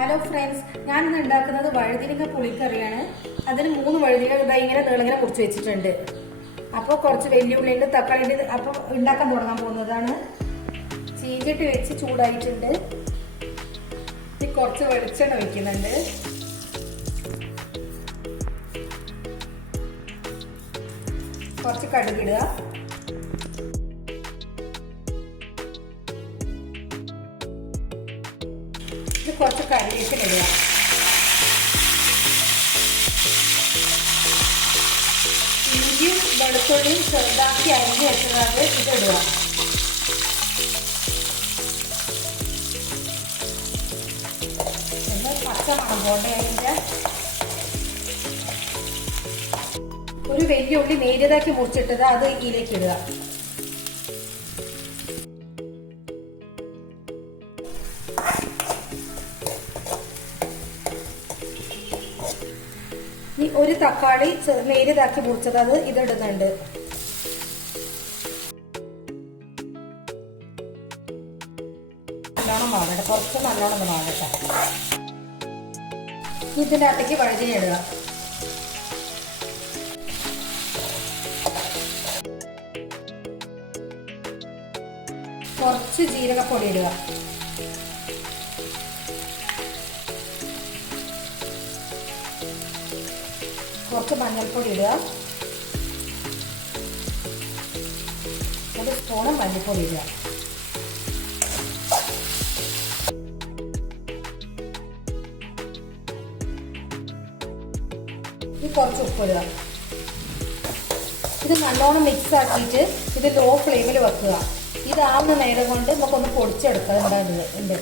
Hello friends, ഞാനിന്ന് ഉണ്ടാക്കുന്നത് വഴുതിരിങ്ങ പുളിക്കറിയാണ്. അതിന് 3 വഴുതിരിങ്ങ ഇങ്ങനെ നീളങ്ങനെ മുറിച്ച് വെച്ചിട്ടുണ്ട്. അപ്പോൾ കുറച്ച് വെല്ലുള്ളിയുണ്ട്, തക്കാളി. അപ്പോൾ ഉണ്ടാക്കാൻ തുടങ്ങാൻ പോകുന്നതാണ്. ചീഞ്ചട്ടി വെച്ച് ചൂടായിട്ടുണ്ട്. കുറച്ച് വെളിച്ചെണ്ണ ഒഴിക്കുന്നുണ്ട്. കുറച്ച് കടുകിടുക. കുറച്ച് കറിവേപ്പില ഇടുക. ഇഞ്ചിയും വെളുത്തുള്ളിയും ചെറുതാക്കി അരിഞ്ഞ് വെച്ചത് ഇതിടുക. ഒന്ന് പച്ച മണം പോട്ടെ. അതിൻ്റെ ഒരു വലിയ ഉള്ളി നേരിയതാക്കി മുറിച്ചിട്ടത് അത് ഇതിലേക്ക് ഇടുക. ഒരു തക്കാളി നേരിയതാക്കി മുറിച്ചത് അത് ഇതിടുന്നുണ്ട്. നല്ലോണം വാങ്ങട്ടെ, കുറച്ച് നല്ലോണം വാങ്ങട്ടെ. ഇതിൻ്റെ അകത്തേക്ക് വഴുതിന ഇടുക. കുറച്ച് ജീരകപ്പൊടി ഇടുക. കുറച്ച് മഞ്ഞൾപ്പൊടി ഇടുക. 1 സ്പൂണ് മല്ലിപ്പൊടി ഇടുക. കുറച്ച് ഉപ്പ് ഇടുക. ഇത് നല്ലോണം മിക്സ് ആക്കിയിട്ട് ഇത് ലോ ഫ്ലെയിമിൽ വെക്കുക. ഇതാവുന്ന നേരം കൊണ്ട് നമുക്കൊന്ന് പൊടിച്ചെടുക്കുന്നുണ്ട്.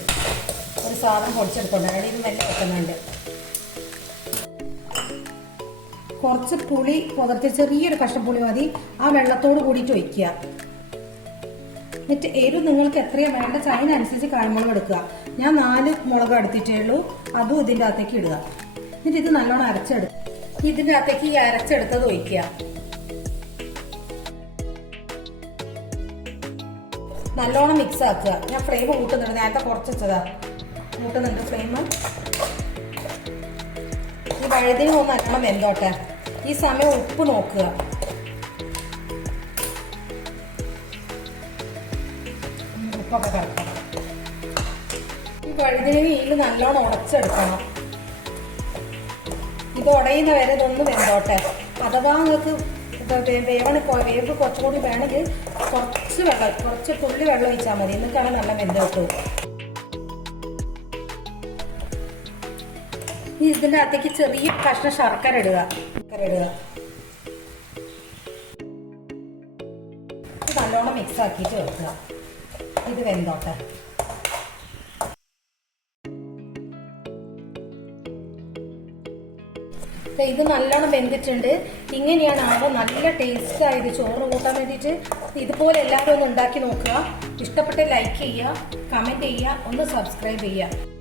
ഒരു സാധനം പൊടിച്ചെടുക്കുന്നുണ്ട്. ഇത് മെല്ലെ വെക്കുന്നുണ്ട്. കുറച്ച് പുളി പുതർത്തി, ചെറിയൊരു കഷ്ണം പുളി മതി. ആ വെള്ളത്തോട് കൂടിയിട്ട് ഒഴിക്കുക. എന്നിട്ട് എരിവ് നിങ്ങൾക്ക് എത്രയാണ് വേണ്ട അതിനനുസരിച്ച് കായമുളക് എടുക്കുക. ഞാൻ 4 മുളക് എടുത്തിട്ടേ ഉള്ളൂ. അതും ഇതിൻ്റെ അകത്തേക്ക് ഇടുക. എന്നിട്ട് ഇത് നല്ലോണം അരച്ചെടുക്കുക. ഇതിൻ്റെ അകത്തേക്ക് ഈ അരച്ചെടുത്തത് ഒഴിക്കുക. നല്ലോണം മിക്സ് ആക്കുക. ഞാൻ ഫ്ലെയിം കൂട്ടുന്നുണ്ട്. നേരത്തെ കുറച്ച് വെച്ചതാ, കൂട്ടുന്നുണ്ട് ഫ്ലെയിം. ഈ വഴുതിന് ഒന്ന് നല്ലോണം വെന്തോട്ടെ. ഈ സമയം ഉപ്പ് നോക്കുക. ഉപ്പൊക്കെ കറക്കണം. ഈ വഴുതിന് ഇതിൽ നല്ലോണം ഉടച്ചെടുക്കണം. ഇത് ഉടയുന്ന വരെ ഇതൊന്ന് വെന്തോട്ടെ. അഥവാ നിങ്ങൾക്ക് വേവ് കുറച്ചും കൂടി വേണമെങ്കിൽ കുറച്ച് തുള്ളി വെള്ളം ഒഴിച്ചാൽ മതി. എന്നിട്ടാണ് നല്ല വെന്ത് കിട്ടും. ഇതിൻ്റെ അകത്തേക്ക് ചെറിയ കഷ്ണം ശർക്കര ഇടുക. നല്ലോണം മിക്സ് ആക്കിയിട്ട് വെക്കുക. ഇത് വെന്തോട്ടെ. ഇത് നല്ലോണം വെന്തിട്ടുണ്ട്. ഇങ്ങനെയാണ് ആവുമ്പോൾ നല്ല ടേസ്റ്റ് ആയത് ചോറ് കൂട്ടാൻ വേണ്ടിയിട്ട്. ഇതുപോലെ എല്ലാവരും ഒന്ന് ഉണ്ടാക്കി നോക്കുക. ഇഷ്ടപ്പെട്ട് ലൈക്ക് ചെയ്യുക, കമൻറ്റ് ചെയ്യുക, ഒന്ന് സബ്സ്ക്രൈബ് ചെയ്യുക.